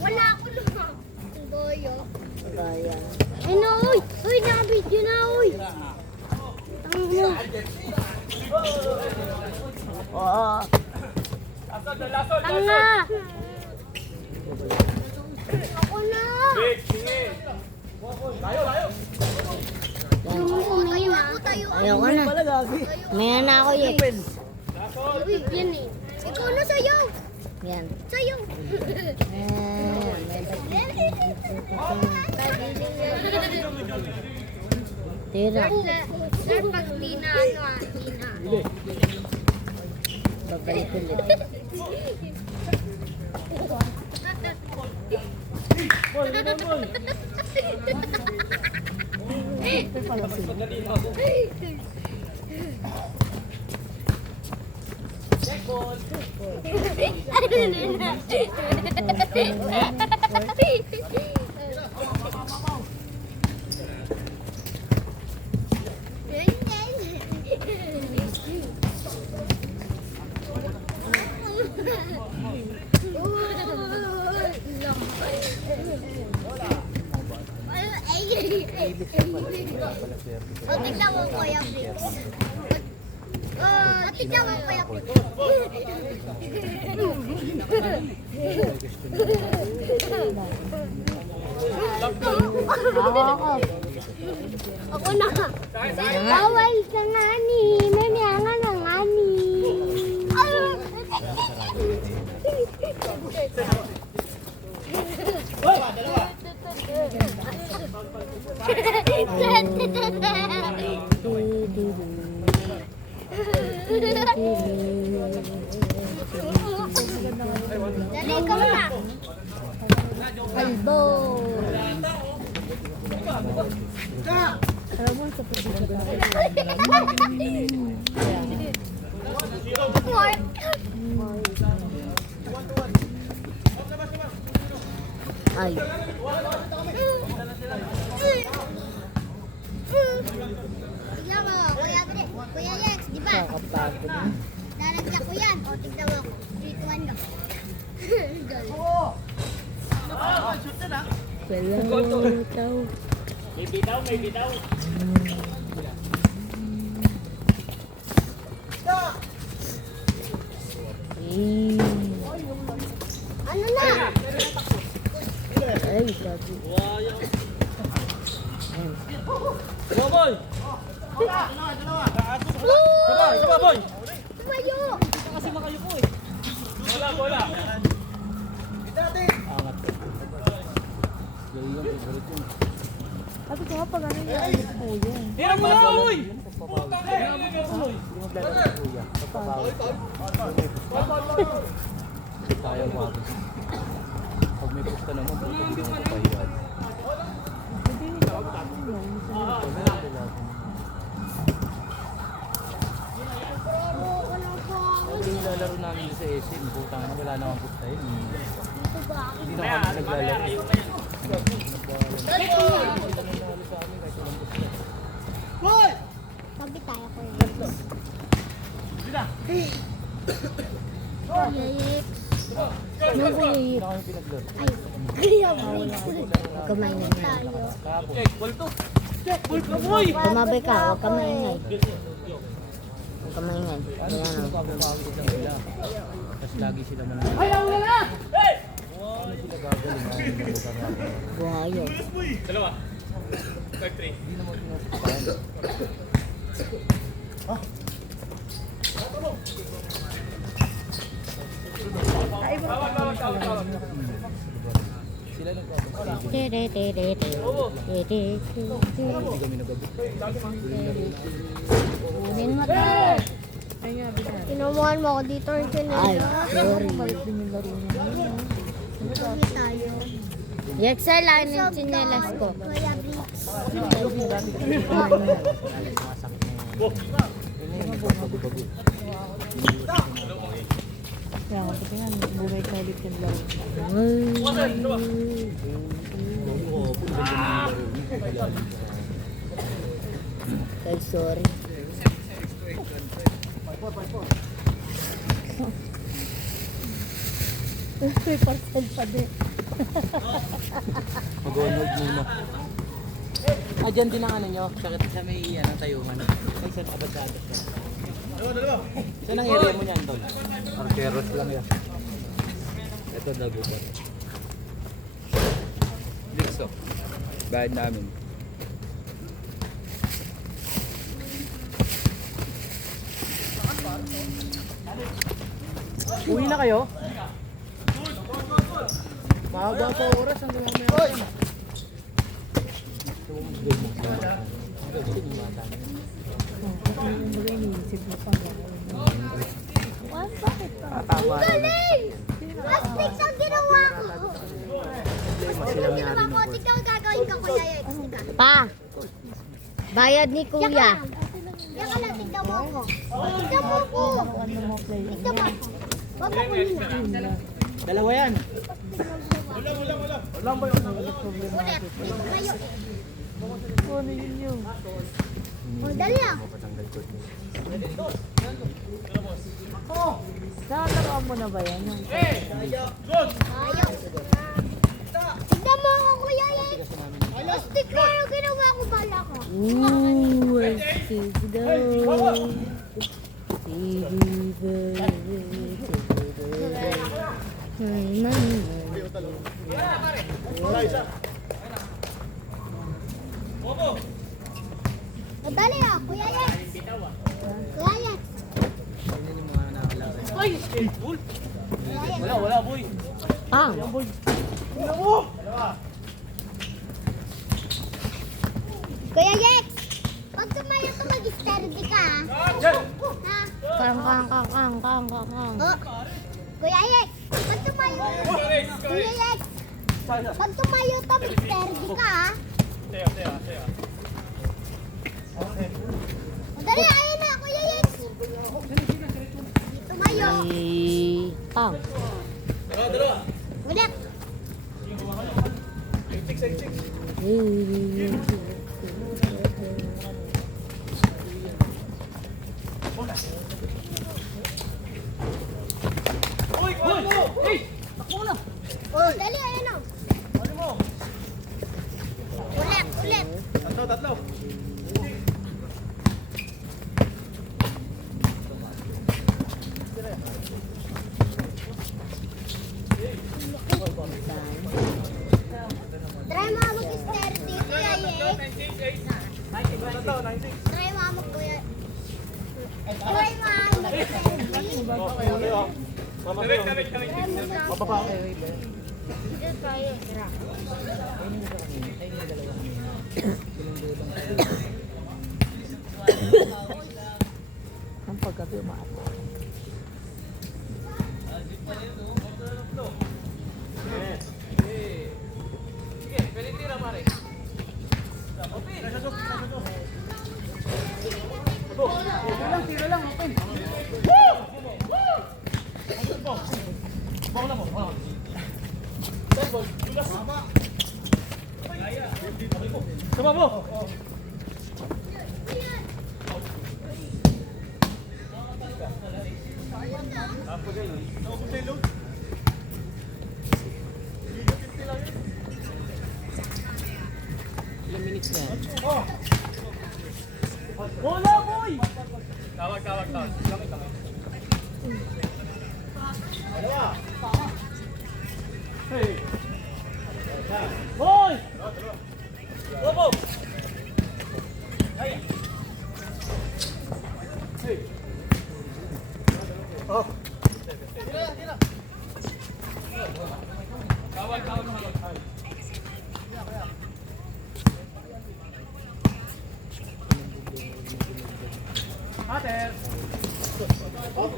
Wala ako lang. Boyo. Bayan. Ay no, uy! Uy, nakabidyo na, uy! Tangin mo. Oo. Tanga! Ako na! Tayo. Ayoko na. Maya na ako eh. Yan eh. Ikaw na sayaw! Yan. Sayaw! Tira. Sir, pag di na ano di na. Babalik ulit. O, tignan mo Kuya Brix. Tignan mo Kuya Brix. Ako na. Bawal ka nga ni. Naniyangan na nga ni. Dali, ikaw na. Albo. Ay. Tignan mo, Kuya Brix. Kuya Yex, di ba? Kakapagod. Lalagyan ko yan. O, tignan mo. 3, 2, 1, go. Hello, tao. May bitaw, may bitaw. Ano na? Ay, grabe. Boy! Sabay, boy! Tumayo! Kasi makayo po eh. Bola! Angat ko. Sabi ko nga pag ano yung po yun. Tira mo na, uy! Kaya mo ako. Pag may pusta naman, hindi mo papahiyan. Hindi nilalaro namin sa SM. Putang na wala namang pusta yun. Hindi na kami naglalaro. Sabi tayo ko yun. Ano ko yung Hindi na kami pinaglaro. Ay, Kuya Brix. kamay na niya? Tayo. Kahapon. Ball to! Ball ka, boy! Tumabay ka, huwag ka maingay. Huwag ka maingay. Ano Ayan gusto o. ko pagpapagod lang sila. Tapos lagi sila mananalo. Hey! Ano sila gagaling? Ano yung lugar natin? Buhayo. Dalawa. 5-3. Hindi naman pinupustahan. Sila nagpapagod. Tere, tere, tere. Tere, tere. Hindi kami nagabot. Kunin mo to. Tinamuhan mo ako dito. Ay, sorry. Sabi tayo. Yexel, lang yung tsinelas ko. Kuya Brix. Kaya nga, pati nga, bumalik na ulit yung laro. Oo, kung ganda naman yung laro. Ay, sorry. May parcel pa din. Mag-onload muna. Ah, dyan din ang ano nyo. Sa may ano, tayuman. Ay, saan kabasada ka? Saan ang area mo niyan, Tol? Arqueros lang yan. Ito, dagupan. Dixo. Bayad namin. Uwi na kayo? Mahaba pa oras hanggang mamaya. Bakit pa? Galing! Plastic ang ginawa ko. Plastic ang ginawa ko. Tignan ang gagawin ko, Kuya Yex. Pa! Bayad ni Kuya. Yan ka lang, tignan mo ako. Tignan mo ako. Ano mo play? Tignan mo ako. Wag mo muna. Dalawa yan. Ulit. Tumayo. Ano yun yun? O, dali ah. Nakalaroan mo na ba yan? Yung Ayaw. Tignan mo ako, Kuya Yex. Plastic na yung ginawa ko, bala ko. ooh, I see daw. O, dali ah, Kuya Yex. Kuya Yex. Tingnan yung mga nakalaro. Ay! Bull! Kuya Yex. Wala, boy! Ah, Kuya Yex. Pag tumayo ka, mag-steady ka ah. Ha? kang. Oh. Kuya Yex. Pag tumayo ka. Kuya Yex. Pag tumayo ka, mag-steady ka ah. Teo. O, dali, ayun na, Kuya Yex. Tumayo. Pang. Ulit. Uy! Hey! O, dali, ayun na. Ulit. Tatlo! Try mo mag-steady, Kuya Yex. Try mo mag-Kuya. Try mo mag-steady. Mababa. Dito tayo. Ang paggabi umaata. Sige, pwede tira pare. Tira lang, open. Bawala mo. Sama mo. Ilang minutes na yan? Bola, boy! Tawag. Kami. Hey! Boy! Lobo! Ay! Hey! Oh! Tira! Tawag. Ater! Tawag.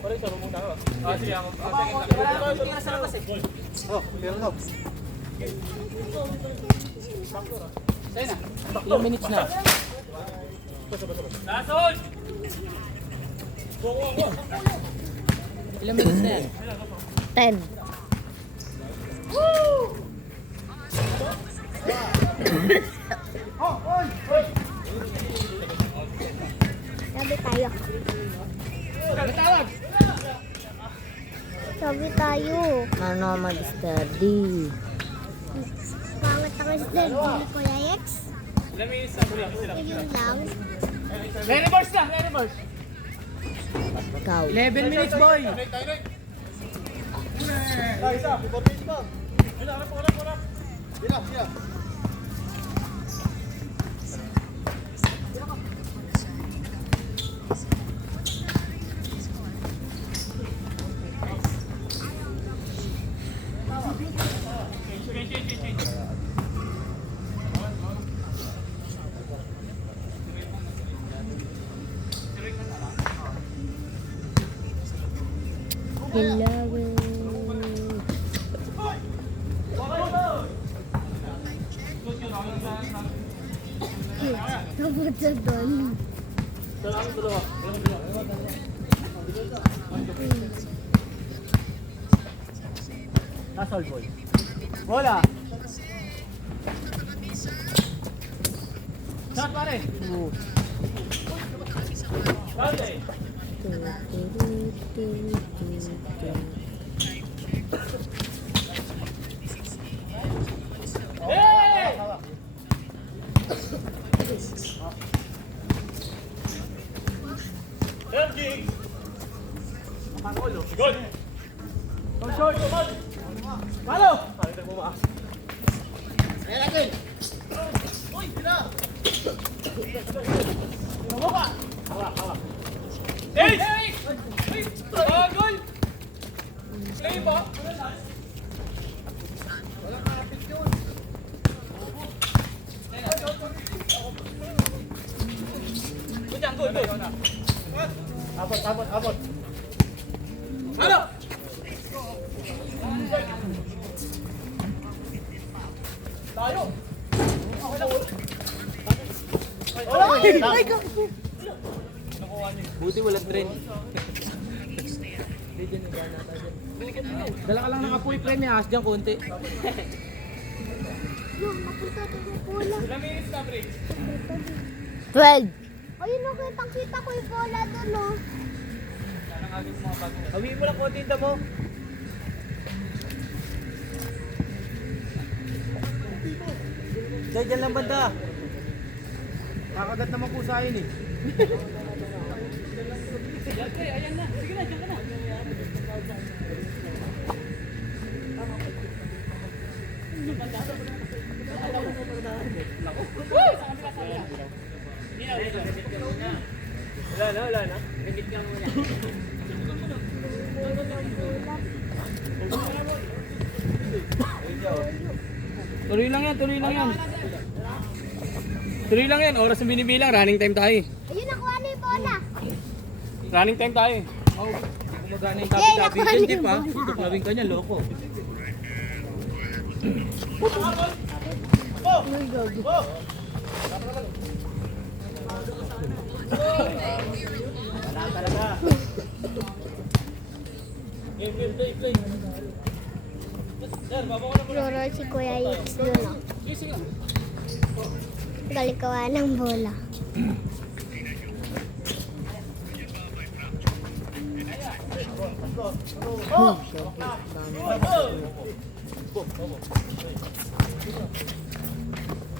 Pare, saro muna ako. Sige, ako. Tira sa labas eh. Oh, tira lang. Sa'yo na. Ilang minutes na? Nasol! Ilang minutes na yan? 10. Sabi tayo. Tawag! Sabi tayo. Ano mag-study? Pangit ako sa dali ko na X. Ilang minutes na kuya? Yun lang. Reverse na! Reverse! Ikaw. 11 minutes, boy! Isa! 4 minutes pa! Harap! Sila! Tapos sa doon. Nasa all, boy. Bola! Shot, pare! Dante! Hey! Erging! Gol! Go short! Palo! Ay, nagbumaas. Ayan! Uy! Sila! Hawak! Hawak! Hey! Gol! Play ba? Wala kapit yun. Gol! Abot! Halo! Tayo! Buti walang trend. Dala ka lang ng apoy, pre. May ahas dyan konti. Yung napunta ko sa bola. Ilang minutes na, pre? 12. Ayun o, kitang-kita ko yung bola doon o. Hawiin mo lang konti yung damo. Dahil dyan lang banda. Kakagat naman po sa akin eh. Ayan na. Sige na, dyan ka na. Wala na. Limit ka muna. Tuloy lang yan. Tuloy lang yan. Oras na binibilang. Running time tayo. Ayun, nakuha na yung bola. Running time tayo. Oh, kumagana yung Yay, tabi-tabi nakuha dyan, niyo Jeep ha. ba? Tuklawin ka niya, loko. Wala talaga. Play. Sir, baba ko na muna. Loro si Kuya X doon o. Galing kawa ng bola.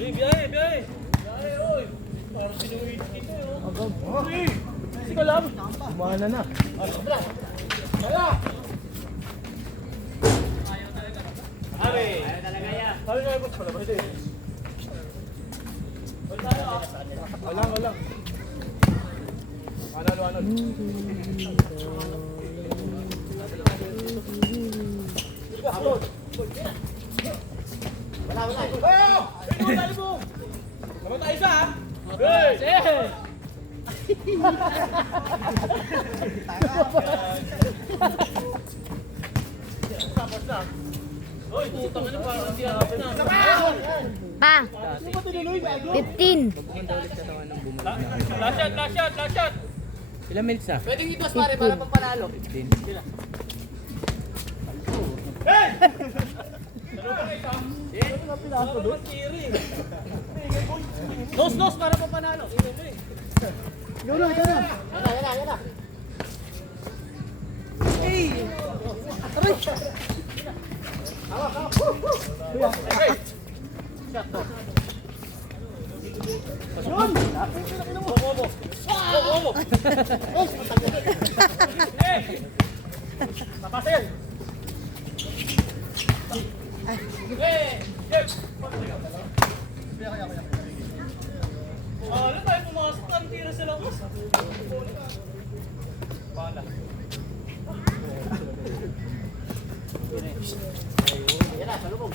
Biyahe, oy. Parang sinuwit ito, eh. Sige lang. Umana na. Kaya! Ari! Ayaw talaga yan. Sabi nga yung boss pala, pwede. Walang. Ano. Wala. Ayaw! Ay, dali mo! Naman tayo isa, ha? Hey! Tapos na. Oy, putang ina, parang hindi ako na. Pa. Ano ba tinuloy? 15. Pagpunta ulit sa tawa ng bumalik na. Last shot. Ilang minutes na? Pwedeng itos pare para pampanalo. 15. Sila. Dos para pampanalo. Ikaw na, ikaw na. Yan na. Tapasin! Ano tayo pumasok? Ang tira sa labas. Bala. Yan na, salubog.